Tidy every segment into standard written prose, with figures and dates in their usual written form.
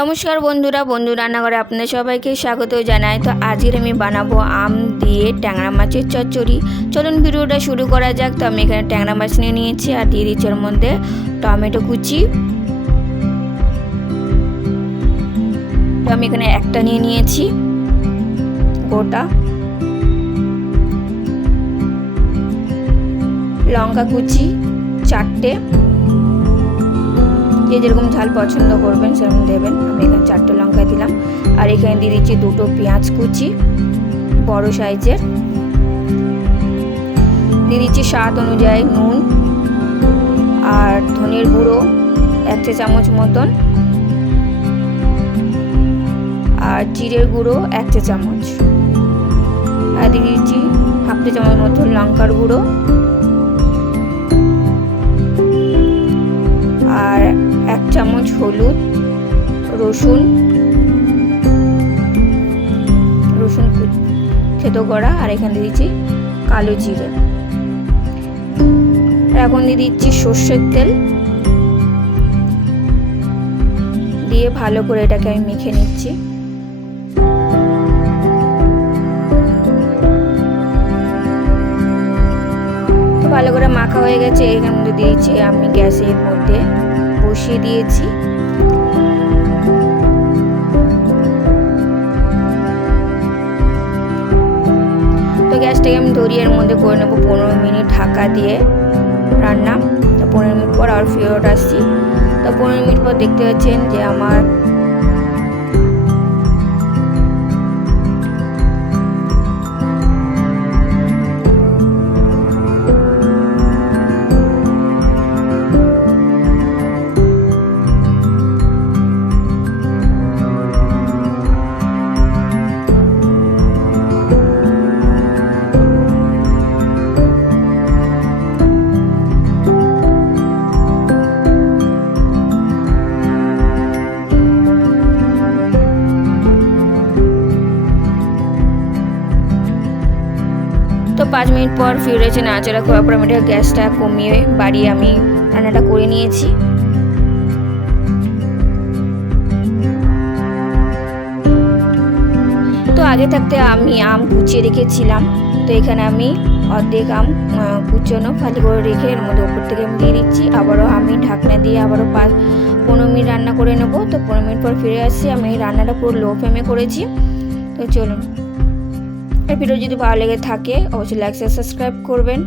নমস্কার বন্ধুরা, বন্ধু রান্নাঘরে আপনাদের সবাইকে স্বাগত জানাই। তো আজকের আমি বানাবো আম দিয়ে ট্যাংরা মাছের চচ্চড়ি। চলুন ভিডিওটা শুরু করা যাক। তো আমি এখানে ট্যাংরা মাছ নিয়ে নিয়েছি আর দিয়ে দিচ্ছি ওর মধ্যে টমেটো কুচি। তো আমি এখানে একটা নিয়ে নিয়েছি গোটা, লঙ্কা কুচি 4টে, যে যেরকম ঝাল পছন্দ করবেন সেরকম দেবেন। আমি এখানে 4টে লঙ্কা দিলাম। আর এখানে দিয়ে দিচ্ছি 2টো পেঁয়াজ কুচি বড় সাইজের, দিয়ে দিচ্ছি স্বাদ অনুযায়ী নুন আর ধনের গুঁড়ো 1 চা চামচ মতন, আর জিরের গুঁড়ো 1 চা চামচ, আর দিয়ে দিচ্ছি 1/2 চা চামচ মতন লঙ্কার গুঁড়ো, আর 1 চামচ হলুদ, রসুন থেতো করা, আর এখানে দিয়ে দিচ্ছি কালো জিরে। এখন দিয়ে দিচ্ছি সর্ষের তেল, দিয়ে ভালো করে এটাকে আমি মেখে নিচ্ছি। তো ভালো করে মাখা হয়ে গেছে। এখানে মধ্যে দিয়েছি আমি গ্যাসের মধ্যে বসিয়ে দিয়েছি। তো গ্যাসটাকে আমি ধরিয়ে এর মধ্যে করে নেবো 15 মিনিট ঢাকা দিয়ে রান্না। তো 15 মিনিট পর আর ফেরত আসছি। তো 15 মিনিট পর দেখতে পাচ্ছেন যে আমার তো 5 মিনিট পর ফিরেছে নাড়াচাড়া করার পর আমি গ্যাসটা কমিয়ে বাড়িয়ে আমি রান্নাটা করে নিয়েছি। তো আগে থাকতে আমি আম কুচিয়ে রেখেছিলাম। তো এখানে আমি অর্ধেক আম কুচোনো ফালি করে রেখে এর মধ্যে উপর থেকে আমি দিয়ে দিচ্ছি। আবারও আমি ঢাকনা দিয়ে আবারও 15 মিনিট রান্না করে নেবো। তো 15 মিনিট পর ফিরে আসছি। আমি রান্নাটা পুরো লো ফ্লেমে করেছি। তো চলুন, এই ভিডিও যদি ভালো লেগে থাকে অবশ্যই লাইক শেয়ার সাবস্ক্রাইব করবেন।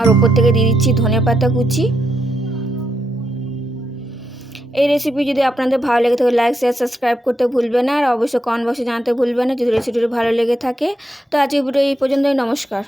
আর উপর থেকে দিয়ে দিচ্ছি ধনেপাতা কুচি। এই রেসিপি যদি আপনাদের ভালো লেগে থাকে লাইক শেয়ার সাবস্ক্রাইব করতে ভুলবেন না, আর অবশ্যই কমেন্ট বক্সে জানাতে ভুলবেন না যদি রেসিপিটি ভালো লেগে থাকে। তো আজকের ভিডিও এই পর্যন্তই। নমস্কার।